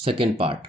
Second part.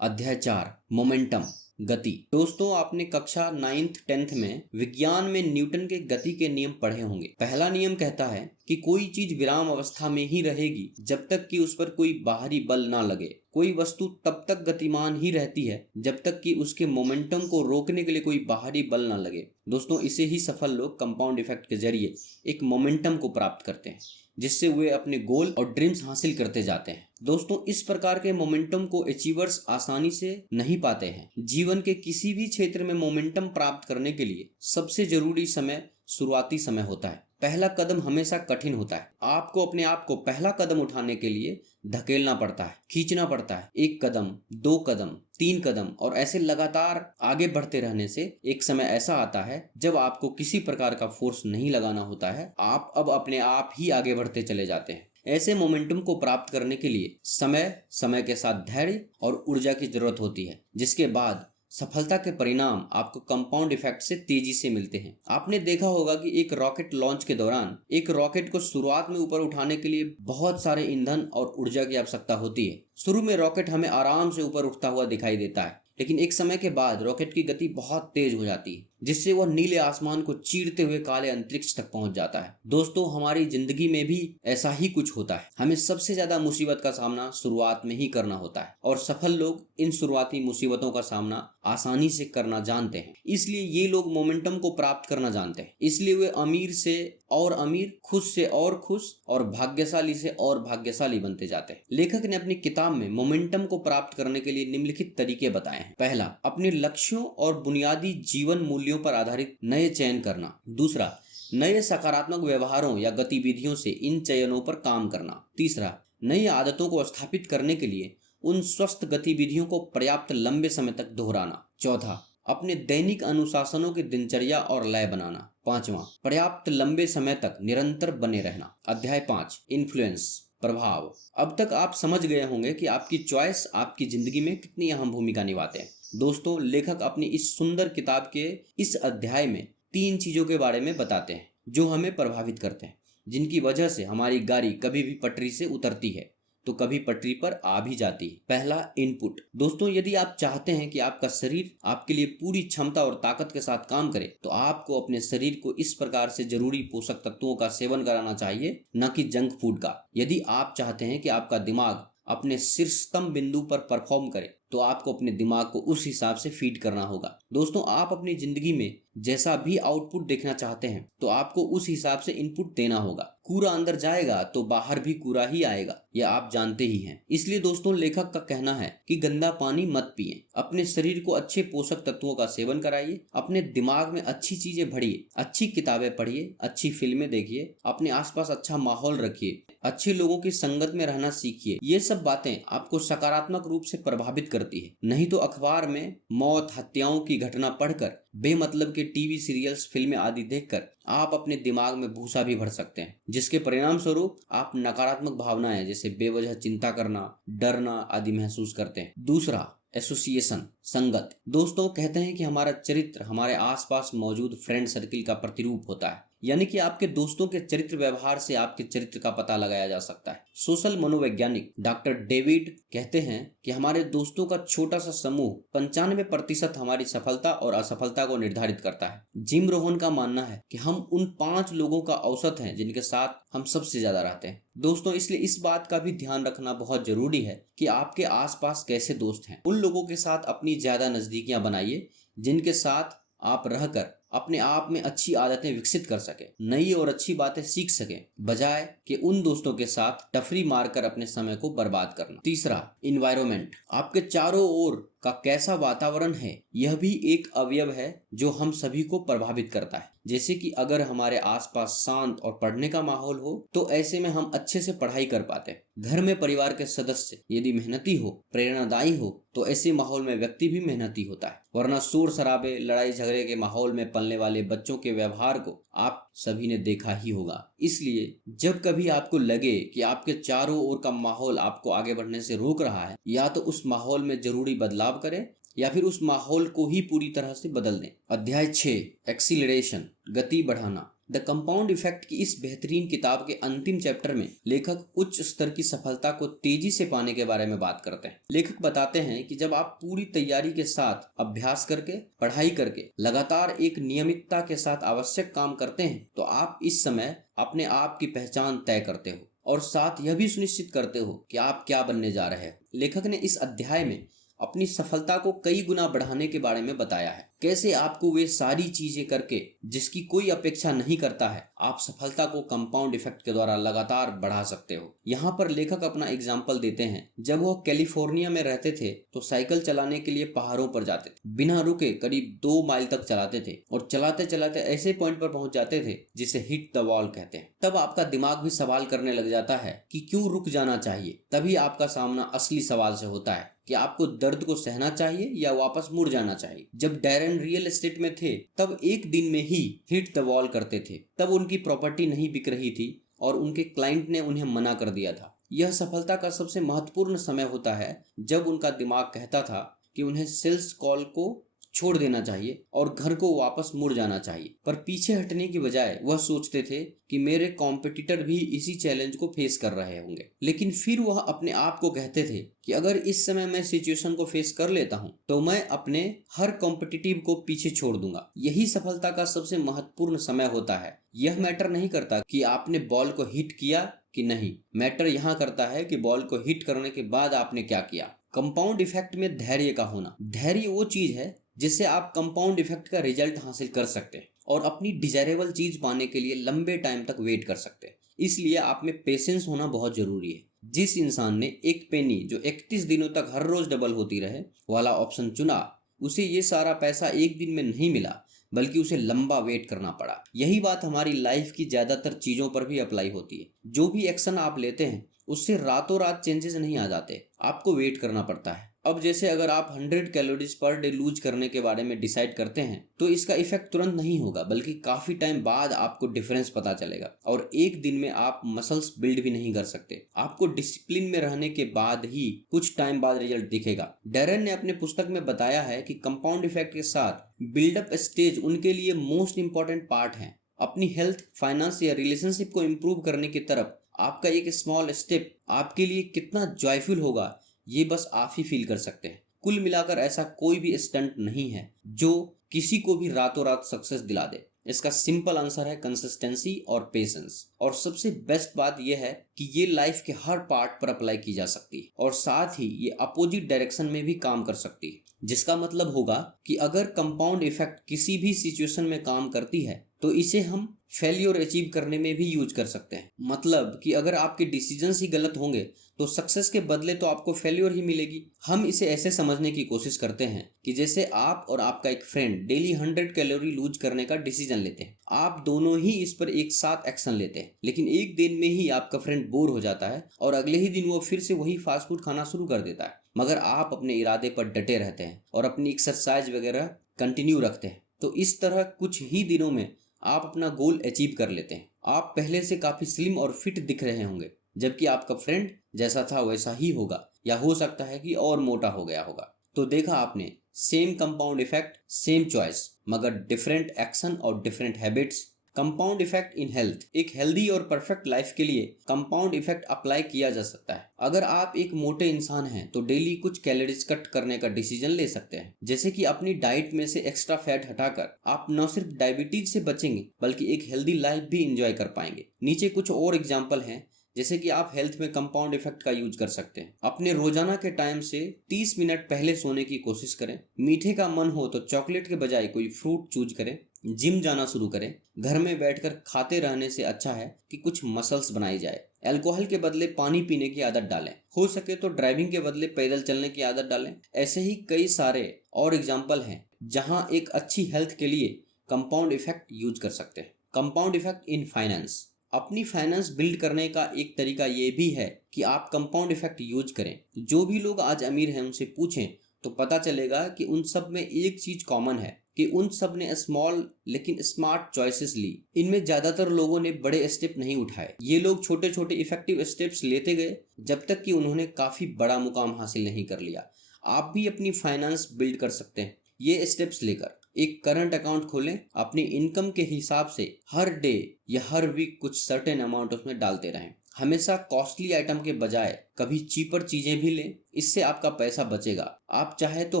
अध्याय 4 momentum गति। दोस्तों, आपने कक्षा 9th 10th में विज्ञान में न्यूटन के गति के नियम पढ़े होंगे। पहला नियम कहता है कि कोई चीज विराम अवस्था में ही रहेगी जब तक कि उस पर कोई बाहरी बल ना लगे। कोई वस्तु तब तक गतिमान ही रहती है जब तक कि उसके मोमेंटम को रोकने के लिए कोई बाहरी बल ना लगे। दोस्तों, इसे ही सफल लोग कंपाउंड इफेक्ट के जरिए एक मोमेंटम को प्राप्त करते हैं, जिससे वे अपने गोल और ड्रीम्स हासिल करते जाते हैं। दोस्तों, इस प्रकार के मोमेंटम को अचीवर्स आसानी से नहीं पाते हैं। जीवन के किसी भी क्षेत्र में मोमेंटम प्राप्त करने के लिए सबसे जरूरी समय शुरुआती समय होता है। पहला कदम हमेशा कठिन होता है। आपको अपने आप को पहला कदम उठाने के लिए धकेलना पड़ता है, खींचना पड़ता है। 1 कदम, 2 कदम, 3 कदम और ऐसे लगातार आगे बढ़ते रहने से एक समय ऐसा आता है जब आपको किसी प्रकार का फोर्स नहीं लगाना होता है। आप अब अपने आप ही आगे बढ़ते चले जाते हैं। ऐसे मोमेंटम को प्राप्त करने के लिए समय के साथ धैर्य और ऊर्जा की जरूरत होती है, जिसके बाद सफलता के परिणाम आपको कंपाउंड इफेक्ट से तेजी से मिलते हैं। आपने देखा होगा कि एक रॉकेट लॉन्च के दौरान एक रॉकेट को शुरुआत में ऊपर उठाने के लिए बहुत सारे ईंधन और ऊर्जा की आवश्यकता होती है। शुरू में रॉकेट हमें आराम से ऊपर उठता हुआ दिखाई देता है, लेकिन एक समय के बाद रॉकेट की गति बहुत तेज हो जाती है, जिससे वह नीले आसमान को चीरते हुए काले अंतरिक्ष तक पहुंच जाता है। दोस्तों, हमारी जिंदगी में भी ऐसा ही कुछ होता है। हमें सबसे ज्यादा मुसीबत का सामना शुरुआत में ही करना होता है और सफल लोग इन शुरुआती मुसीबतों का सामना आसानी से करना जानते हैं। इसलिए ये लोग मोमेंटम को प्राप्त करना जानते हैं। इसलिए वे अमीर से और अमीर, खुश से और खुश और भाग्यशाली से और भाग्यशाली बनते जाते हैं। लेखक ने अपनी किताब में मोमेंटम को प्राप्त करने के लिए निम्नलिखित तरीके बताए हैं। पहला, अपने लक्ष्यों और बुनियादी जीवन मूल्यों पर आधारित नए चयन करना। दूसरा, नए सकारात्मक व्यवहारों या गतिविधियों से इन चयनों पर काम करना। तीसरा, नई आदतों को स्थापित करने के लिए उन स्वस्थ गतिविधियों को पर्याप्त लंबे समय तक दोहराना। चौथा, अपने दैनिक अनुशासनों की दिनचर्या और लय बनाना। पांचवा, पर्याप्त लंबे समय तक निरंतर बने रहना। अध्याय 5 इन्फ्लुएंस प्रभाव। अब तक आप समझ गए होंगे कि आपकी चॉइस आपकी जिंदगी में कितनी अहम भूमिका निभाते हैं। दोस्तों, लेखक अपनी इस सुंदर किताब के इस अध्याय में 3 चीजों के बारे में बताते हैं जो हमें प्रभावित करते हैं, जिनकी वजह से हमारी गाड़ी कभी भी पटरी से उतरती है तो कभी पटरी पर आ भी जाती है। पहला, इनपुट। दोस्तों, यदि आप चाहते हैं कि आपका शरीर आपके लिए पूरी क्षमता और ताकत के साथ काम करे, तो आपको अपने शरीर को इस प्रकार से जरूरी पोषक तत्वों का सेवन कराना चाहिए, न कि जंक फूड का। यदि आप चाहते हैं कि आपका दिमाग अपने शीर्षतम बिंदु पर परफॉर्म करे, तो आपको अपने दिमाग को उस हिसाब से फीड करना होगा। दोस्तों, आप अपनी जिंदगी में जैसा भी आउटपुट देखना चाहते हैं, तो आपको उस हिसाब से इनपुट देना होगा। कूड़ा अंदर जाएगा तो बाहर भी कूड़ा ही आएगा, यह आप जानते ही हैं। इसलिए दोस्तों, लेखक का कहना है कि गंदा पानी मत पिए। अपने शरीर को अच्छे पोषक तत्वों का सेवन कराइए, अपने दिमाग में अच्छी चीजें भरिए, अच्छी किताबें पढ़िए, अच्छी फिल्में देखिए, अपने आसपास अच्छा माहौल रखिए, अच्छे लोगों की संगत में रहना सीखिए। ये सब बातें आपको सकारात्मक रूप से प्रभावित करती है। नहीं तो अखबार में मौत, हत्याओं की घटना पढ़कर, बेमतलब के टीवी सीरियल्स, फिल्में आदि देखकर आप अपने दिमाग में भूसा भी भर सकते हैं, जिसके परिणाम स्वरूप आप नकारात्मक भावनाएं जैसे बेवजह चिंता करना, डरना आदि महसूस करते हैं। दूसरा, एसोसिएशन, संगत। दोस्तों, कहते हैं कि हमारा चरित्र हमारे आसपास मौजूद फ्रेंड सर्किल का प्रतिरूप होता है, यानी कि आपके दोस्तों के चरित्र व्यवहार से आपके चरित्र का पता लगाया जा सकता है। सोशल मनोवैज्ञानिक डॉक्टर डेविड कहते हैं कि हमारे दोस्तों का छोटा सा समूह 95% हमारी सफलता और असफलता को निर्धारित करता है। जिम रोहन का मानना है कि हम उन 5 लोगों का औसत हैं जिनके साथ हम सबसे ज्यादा रहते हैं। दोस्तों, इसलिए इस बात का भी ध्यान रखना बहुत जरूरी है कि आपके आसपास कैसे दोस्त हैं। उन लोगों के साथ अपनी ज्यादा नजदीकियां बनाइए जिनके साथ आप रहकर अपने आप में अच्छी आदतें विकसित कर सके, नई और अच्छी बातें सीख सके, बजाय कि उन दोस्तों के साथ टफरी मारकर अपने समय को बर्बाद करना। तीसरा, इन्वायरमेंट। आपके चारों ओर का कैसा वातावरण है, यह भी एक अवयव है जो हम सभी को प्रभावित करता है। जैसे कि अगर हमारे आसपास शांत और पढ़ने का माहौल हो, तो ऐसे में हम अच्छे से पढ़ाई कर पाते हैं। घर में परिवार के सदस्य यदि मेहनती हो, प्रेरणादायी हो, तो ऐसे माहौल में व्यक्ति भी मेहनती होता है। वरना शोर शराबे, लड़ाई झगड़े के माहौल में पलने वाले बच्चों के व्यवहार को आप सभी ने देखा ही होगा। इसलिए जब कभी आपको लगे कि आपके चारों ओर का माहौल आपको आगे बढ़ने से रोक रहा है, या तो उस माहौल में जरूरी बदलाव करें या फिर उस माहौल को ही पूरी तरह से बदल दें। अध्याय 6 एक्सीलरेशन, गति बढ़ाना। द कंपाउंड इफेक्ट की इस बेहतरीन किताब के अंतिम चैप्टर में लेखक उच्च स्तर की सफलता को तेजी से पाने के बारे में बात करते हैं। लेखक बताते हैं कि जब आप पूरी तैयारी के साथ अभ्यास करके, पढ़ाई करके, लगातार एक नियमितता के साथ आवश्यक काम करते हैं तो आप इस समय अपने आप की पहचान तय करते हो और साथ यह भी सुनिश्चित करते हो कि आप क्या बनने जा रहे हैं। लेखक ने इस अध्याय में अपनी सफलता को कई गुना बढ़ाने के बारे में बताया है। कैसे आपको वे सारी चीजें करके जिसकी कोई अपेक्षा नहीं करता है, आप सफलता को कंपाउंड इफेक्ट के द्वारा लगातार बढ़ा सकते हो। यहाँ पर लेखक अपना एग्जाम्पल देते हैं। जब वह कैलिफोर्निया में रहते थे तो साइकिल चलाने के लिए पहाड़ों पर जाते थे, बिना रुके करीब 2 माइल तक चलाते थे और चलाते चलाते ऐसे पॉइंट पर पहुंच जाते थे जिसे हिट द वॉल कहते हैं। तब आपका दिमाग भी सवाल करने लग जाता है कि क्यों रुक जाना चाहिए। तभी आपका सामना असली सवाल से होता है कि आपको दर्द को सहना चाहिए या वापस मुड़ जाना चाहिए। जब डैरेन रियल एस्टेट में थे तब एक दिन में ही हिट द वॉल करते थे। तब उनकी प्रॉपर्टी नहीं बिक रही थी और उनके क्लाइंट ने उन्हें मना कर दिया था। यह सफलता का सबसे महत्वपूर्ण समय होता है जब उनका दिमाग कहता था कि उन्हें सेल्स कॉल को छोड़ देना चाहिए और घर को वापस मुड़ जाना चाहिए, पर पीछे हटने की बजाय वह सोचते थे कि मेरे कॉम्पिटिटर भी इसी चैलेंज को फेस कर रहे होंगे। लेकिन फिर वह अपने आप को कहते थे कि अगर इस समय मैं सिचुएशन को फेस कर लेता हूं तो मैं अपने हर कॉम्पिटिटिव को पीछे छोड़ दूंगा। यही सफलता का सबसे महत्वपूर्ण समय होता है। यह मैटर नहीं करता कि आपने बॉल को हिट किया कि नहीं, मैटर यहाँ करता है कि बॉल को हिट करने के बाद आपने क्या किया। कंपाउंड इफेक्ट में धैर्य का होना। धैर्य वो चीज है जिससे आप कंपाउंड इफेक्ट का रिजल्ट हासिल कर सकते हैं और अपनी डिजायरेबल चीज पाने के लिए लंबे टाइम तक वेट कर सकते हैं। इसलिए आप में पेशेंस होना बहुत जरूरी है। जिस इंसान ने एक पेनी जो 31 दिनों तक हर रोज डबल होती रहे वाला ऑप्शन चुना, उसे ये सारा पैसा एक दिन में नहीं मिला बल्कि उसे लंबा वेट करना पड़ा। यही बात हमारी लाइफ की ज्यादातर चीजों पर भी अप्लाई होती है। जो भी एक्शन आप लेते हैं उससे रातों रात चेंजेस नहीं आ जाते, आपको वेट करना पड़ता है। अब जैसे अगर आप 100 कैलोरीज पर डे लूज करने के बारे में डिसाइड करते हैं तो इसका इफेक्ट तुरंत नहीं होगा बल्कि काफी टाइम बाद आपको डिफरेंस पता चलेगा और एक दिन में आप मसल्स बिल्ड भी नहीं कर सकते। आपको डिसिप्लिन में रहने के बाद ही कुछ टाइम बाद रिजल्ट दिखेगा। डैरेन ने अपने पुस्तक में बताया है कि कंपाउंड इफेक्ट के साथ बिल्डअप स्टेज उनके लिए मोस्ट इंपॉर्टेंट पार्ट है। अपनी हेल्थ, फाइनेंस या रिलेशनशिप को इम्प्रूव करने की तरफ आपका एक स्मॉल स्टेप आपके लिए कितना जॉयफुल होगा ये बस आप ही फील कर सकते हैं। कुल मिलाकर ऐसा कोई भी स्टंट नहीं है जो किसी को भी रातों रात सक्सेस दिला दे। इसका सिंपल आंसर है कंसिस्टेंसी और पेशेंस। और सबसे बेस्ट बात यह है कि ये लाइफ के हर पार्ट पर अप्लाई की जा सकती है और साथ ही ये अपोजिट डायरेक्शन में भी काम कर सकती है। जिसका मतलब होगा कि अगर कंपाउंड इफेक्ट किसी भी सिचुएशन में काम करती है तो इसे हम फेलियर अचीव करने में भी यूज कर सकते हैं। मतलब कि अगर आपके डिसीजंस ही गलत होंगे तो सक्सेस के बदले तो आपको फेलियर ही मिलेगी। हम इसे ऐसे समझने की कोशिश करते हैं कि जैसे आप और आपका एक फ्रेंड डेली 100 कैलोरी लूज करने का डिसीजन लेते हैं। आप दोनों ही इस पर एक साथ एक्शन लेते हैं, लेकिन एक दिन में ही आपका फ्रेंड बोर हो जाता है और अगले ही दिन वो फिर से वही फास्ट फूड खाना शुरू कर देता है। मगर आप अपने इरादे पर डटे रहते हैं और अपनी एक्सरसाइज वगैरह कंटिन्यू रखते हैं। तो इस तरह कुछ ही दिनों में आप अपना गोल अचीव कर लेते हैं। आप पहले से काफी स्लिम और फिट दिख रहे होंगे, जबकि आपका फ्रेंड जैसा था वैसा ही होगा या हो सकता है कि और मोटा हो गया होगा। तो देखा आपने, same compound effect, same choice, मगर डिफरेंट एक्शन और different habits. Compound effect in health. एक हेल्दी और परफेक्ट लाइफ के लिए कंपाउंड इफेक्ट अप्लाई किया जा सकता है। अगर आप एक मोटे इंसान हैं तो डेली कुछ कैलोरीज कट करने का डिसीजन ले सकते हैं। जैसे कि अपनी डाइट में से एक्स्ट्रा फैट हटाकर आप न सिर्फ डायबिटीज से बचेंगे बल्कि एक हेल्दी लाइफ भी इंजॉय कर पाएंगे। नीचे कुछ और एग्जाम्पल हैं जैसे कि आप हेल्थ में कंपाउंड इफेक्ट का यूज कर सकते हैं। अपने रोजाना के टाइम से 30 मिनट पहले सोने की कोशिश करें। मीठे का मन हो तो चॉकलेट के बजाय कोई फ्रूट चूज करें। जिम जाना शुरू करें। घर में बैठकर खाते रहने से अच्छा है कि कुछ मसल्स बनाई जाए। अल्कोहल के बदले पानी पीने की आदत डालें। हो सके तो ड्राइविंग के बदले पैदल चलने की आदत डालें। ऐसे ही कई सारे और एग्जाम्पल हैं जहां एक अच्छी हेल्थ के लिए कंपाउंड इफेक्ट यूज कर सकते हैं। Compound effect in finance. अपनी फाइनेंस बिल्ड करने का एक तरीका ये भी है कि आप कंपाउंड इफेक्ट यूज करें। जो भी लोग आज अमीर हैं उनसे पूछें तो पता चलेगा कि उन सब में एक चीज कॉमन है कि उन सब ने स्मॉल लेकिन स्मार्ट चॉइसेस ली। इनमें ज्यादातर लोगों ने बड़े स्टेप नहीं उठाए। ये लोग छोटे छोटे इफेक्टिव स्टेप्स लेते गए जब तक कि उन्होंने काफी बड़ा मुकाम हासिल नहीं कर लिया। आप भी अपनी फाइनेंस बिल्ड कर सकते हैं ये स्टेप्स लेकर। एक करंट अकाउंट खोलें, अपनी इनकम के हिसाब से हर डे या हर वीक कुछ सर्टेन अमाउंट उसमें डालते रहें। हमेशा कॉस्टली आइटम के बजाय कभी चीपर चीजें भी लें, इससे आपका पैसा बचेगा। आप चाहे तो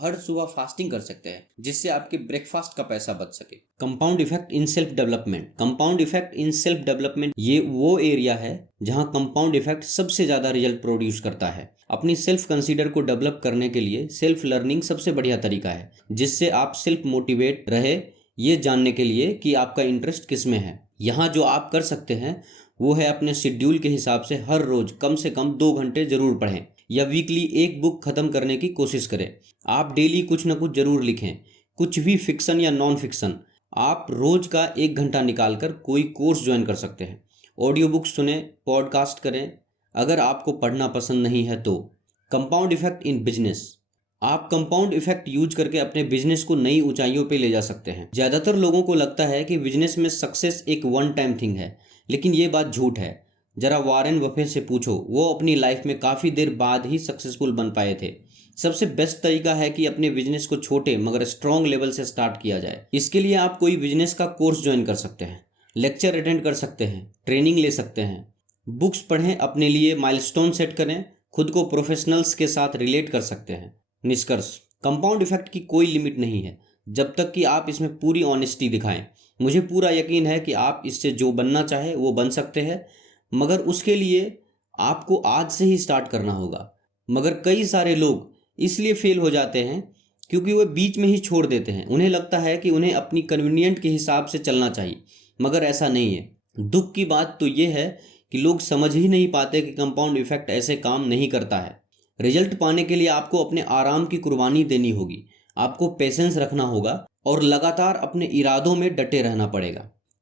हर सुबह फास्टिंग कर सकते हैं, जिससे आपके ब्रेकफास्ट का पैसा बच सके। Compound effect in self development. Compound effect in self development ये वो एरिया है जहां कंपाउंड इफेक्ट सबसे ज्यादा रिजल्ट प्रोड्यूस करता है। अपनी सेल्फ कंसीडर को डेवलप करने के लिए सेल्फ लर्निंग सबसे बढ़िया तरीका है, जिससे आप सेल्फ मोटिवेट रहे ये जानने के लिए कि आपका इंटरेस्ट किस में है। यहाँ जो आप कर सकते हैं वो है अपने शेड्यूल के हिसाब से हर रोज कम से कम 2 घंटे जरूर पढ़ें या वीकली एक बुक खत्म करने की कोशिश करें। आप डेली कुछ ना कुछ जरूर लिखें, कुछ भी फिक्सन या नॉन फिक्सन। आप रोज का 1 घंटा निकालकर कोई कोर्स ज्वाइन कर सकते हैं। ऑडियो बुक्स सुने, पॉडकास्ट करें अगर आपको पढ़ना पसंद नहीं है तो। Compound effect in business. आप कंपाउंड इफेक्ट यूज करके अपने बिजनेस को नई ऊंचाइयों पे ले जा सकते हैं। ज्यादातर लोगों को लगता है कि बिजनेस में सक्सेस एक वन टाइम थिंग है, लेकिन ये बात झूठ है। जरा वॉरेन बफे से पूछो, वो अपनी लाइफ में काफ़ी देर बाद ही सक्सेसफुल बन पाए थे। सबसे बेस्ट तरीका है कि अपने बिजनेस को छोटे मगर स्ट्रॉन्ग लेवल से स्टार्ट किया जाए। इसके लिए आप कोई बिजनेस का कोर्स ज्वाइन कर सकते हैं, लेक्चर अटेंड कर सकते हैं, ट्रेनिंग ले सकते हैं, बुक्स पढ़ें, अपने लिए माइलस्टोन सेट करें, खुद को प्रोफेशनल्स के साथ रिलेट कर सकते हैं। निष्कर्ष, कंपाउंड इफेक्ट की कोई लिमिट नहीं है जब तक कि आप इसमें पूरी ऑनेस्टी दिखाएं। मुझे पूरा यकीन है कि आप इससे जो बनना चाहे वो बन सकते हैं, मगर उसके लिए आपको आज से ही स्टार्ट करना होगा। मगर कई सारे लोग इसलिए फेल हो जाते हैं क्योंकि वे बीच में ही छोड़ देते हैं। उन्हें लगता है कि उन्हें अपनी कन्वीनियंट के हिसाब से चलना चाहिए, मगर ऐसा नहीं है। दुख की बात तो ये है कि लोग समझ ही नहीं पाते कि कंपाउंड इफेक्ट ऐसे काम नहीं करता है। रिजल्ट पाने के लिए आपको अपने आराम की कुर्बानी देनी होगी, आपको पेशेंस रखना होगा और लगातार अपने इरादों में डटे रहना पड़ेगा।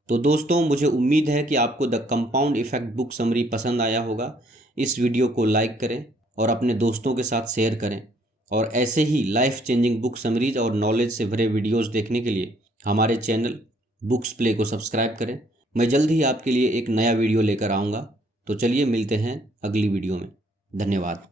तो दोस्तों, मुझे उम्मीद है कि आपको the compound effect book summary पसंद आया होगा। इस वीडियो को लाइक करें और अपने दोस्तों के साथ शेयर करें, और ऐसे ही लाइफ चेंजिंग बुक समरीज और नॉलेज से भरे वीडियोस देखने के लिए हमारे चैनल बुक्स प्ले को सब्सक्राइब करें। मैं जल्द ही आपके लिए एक नया वीडियो लेकर आऊँगा। तो चलिए मिलते हैं अगली वीडियो में। धन्यवाद।